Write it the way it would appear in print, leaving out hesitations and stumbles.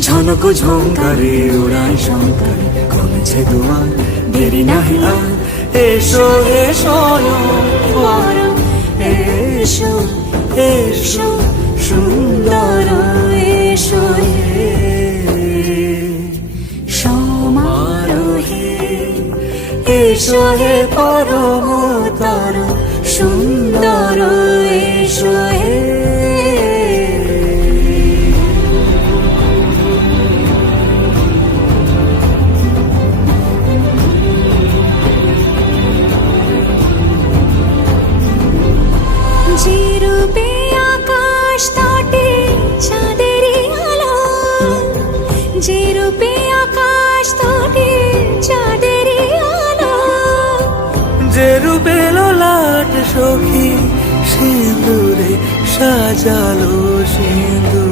ঝনক ঝঙ্কারে উড়ায় শঙ্কারে কমেছে দুয়ার, দেরি নাহি আর। এসো এসো পরম, এসো এসো সুন্দর, এসো হে সমারোহে, এসো হে পরমতর সুন্দর, এসো হে। যে রূপে আকাশ তটে চাঁদেরই আলো, যে রূপে আকাশ তটে চাঁদেরই আলো, যে রূপে ললাট সখী সিঁদুরে সাজালো সিঁদুর।